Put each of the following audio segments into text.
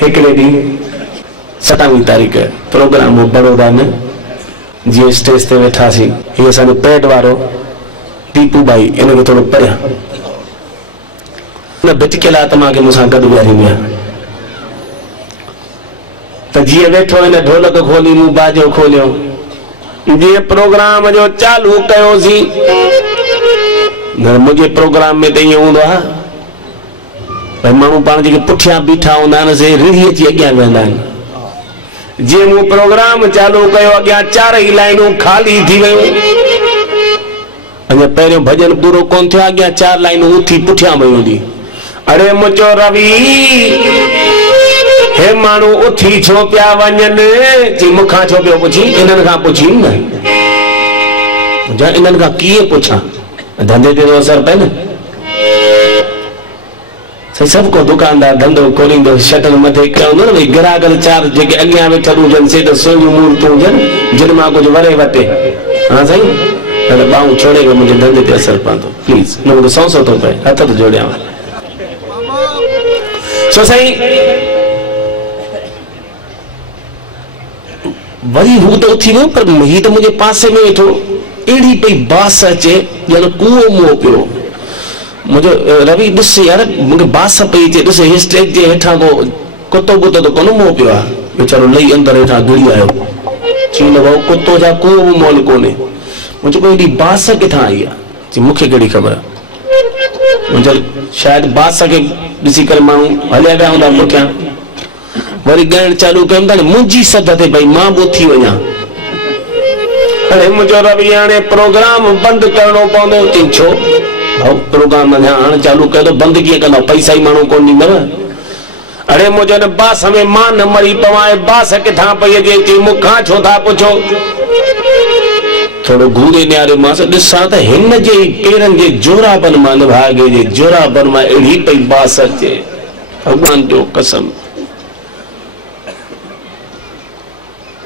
हिकड़े दी 27 तारीख प्रोग्राम बड़ौदा में जी स्टेज ते वेठा सी ये असांजो पेड वारो टीपू भाई इनके थोड़ो परियां न बिटकेला तमा के मुसा गड वियारी में त जी वेठो इन ढोलक खोली मु बाजो खोलियो जी प्रोग्राम जो चालू कयो सी न मुझे प्रोग्राम में त ईअं हूंदो आहे भाई माण्हू पाण जेके पुठियां बीठा हूंदा आहिनि से रिढ़ी अची अॻियां वेंदा आहिनि जी मूं प्रोग्राम चालू कयो अॻियां 4 ई लाइनूं खाली थी वियूं अञा पहिरियों भॼन पूरो कोन थियो अॻियां 4 लाइनूं उथी पुठियां वयूं हली अरे मुंहिंजो रवि हे माण्हू उथी छो पिया वञनि जी मूंखां छो पियो पुछी इन्हनि खां पुछी न इन्हनि खां कीअं पुछां धंधे ते असर पए न सब को दुकानदार धंधो खोलींदो शटर मथे कयो न भई ग्राहक 4 जेके अॻियां वेठल हुजनि से त सोनियूं मूर्तूं हुजनि जिन मां कुझु वरे वटे हा साईं त बाहूं छोड़े मुंहिंजे धंधे ते असर पवंदो प्लीज़ न मूंखे 100 थो पए हथ थो जोड़ियां छो साईं वरी हू त उथी वियो पर ही त मुंहिंजे पासे में वेठो अहिड़ी पई बास अचे ॼण कुओ मुंहुं पियो मुझे रवि ॾिस यार मूंखे बास पई अचे ॾिस हे स्टेज जे हेठां को कुतो बुतो त कोन मुंहुं पियो आहे वीचारो लही अंदरि हेठां घिरी आयो चई न भाऊ कुतो जा को बि मोल कोन्हे मुंहिंजो कोई एॾी बास किथां आई आहे चई मूंखे कहिड़ी ख़बर आहे मुंहिंजो शायदि बास खे ॾिसी करे माण्हू हलिया पिया हूंदा पुठियां वरी ॻाइण चालू कयूं था मुंहिंजी सद ते भई मां बि उथी वञा अरे मुंहिंजो रवि हाणे प्रोग्राम बंदि करणो पवंदो चई छो प्रोग्राम हाणे चालू कयो बंदि कीअं कंदो पैसा ई माण्हू कोन ॾींदव अरे मुंहिंजो न बास में मां न मरी पवां बास किथां पई अचे चई मूंखां छो था पुछो थोरो घूरे निहारियो मांसि ॾिसां त हिन जे पेरनि जे जोराबनि मां भागे जे जोराबनि मां अहिड़ी पई बास अचे भॻवान जो कसम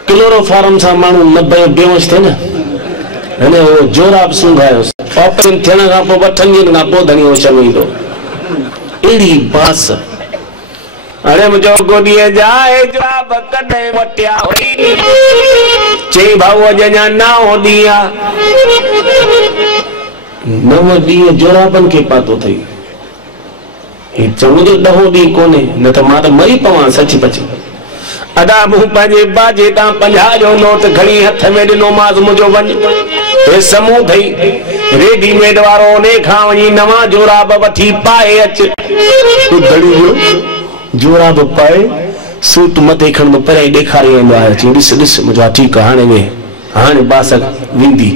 क्लोरोफॉर्म सां माण्हू न बेहोश थिए न हिन वो जोराब सूंघायो ऑपरेशन थियण खां पोइ 8 ॾींहंनि खां पोइ धणी होश में ईंदो अहिड़ी बास अरे मुंहिंजो गोॾीअ जा जोराब कॾहिं वटिया हुई चई भाऊ अॼु अञा 9 ॾींहं आहे 9 ॾींहं जोराबनि खे पातो अथई हे चवंदो 10 ॾींहं कोन्हे न त मां त मरी पवां सच पच अदा मूं पंहिंजे बाजे तां 50 जो नोट खणी हथ में ॾिनो मां मुंहिंजो वञ हे समूह थई रेडीमेड वारो ने खां वञी नवां जोराब वठी पाए अच तू धड़ी जोराब पाए सूट मथे खण में परे ॾेखारे वेंदो आहे चई ॾिस ॾिस मुंहिंजो ठीकु हाणे वे हाणे बास वेंदी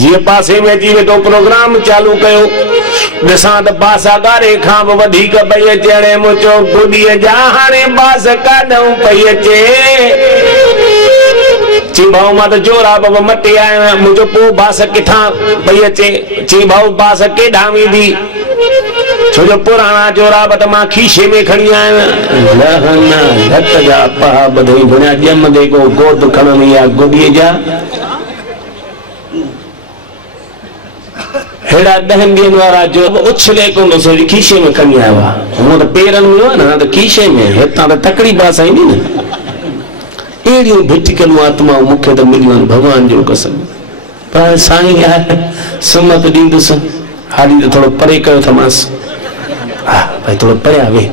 जीअं पासे में अची वेठो प्रोग्राम चालू कयो ॾिसां त बास ॻारे खां बि वधीक पई अचे हाणे मुंहिंजो गुॾीअ जा हाणे बास काॾऊं पई अचे चई भाऊ मां त जोराब मटे आयो मुंहिंजो पोइ बास किथां पई अचे चई भाऊ बास केॾां वेंदी छो जो पुराणा जोराब त मां खीसे में खणी आयो हथ जा पहा ॿधई बुणिया ॼमंदे को गोद खणणी आहे गुॾीअ जा हेड़ा 10 ॾींहंनि वारा जो उछले कोन सो खीसे में खणी आयो आहे हूअं त पेरनि में हो न त खीसे में हितां त तकड़ी बास ईंदी न अहिड़ियूं भिटकलूं आत्माऊं मूंखे त मिलियूं आहिनि भॻवान जो कसम पर साईं आहे सुमत ॾींदुसि हाली त थोरो परे कयो थमांसि हा भाई थोरो परियां वे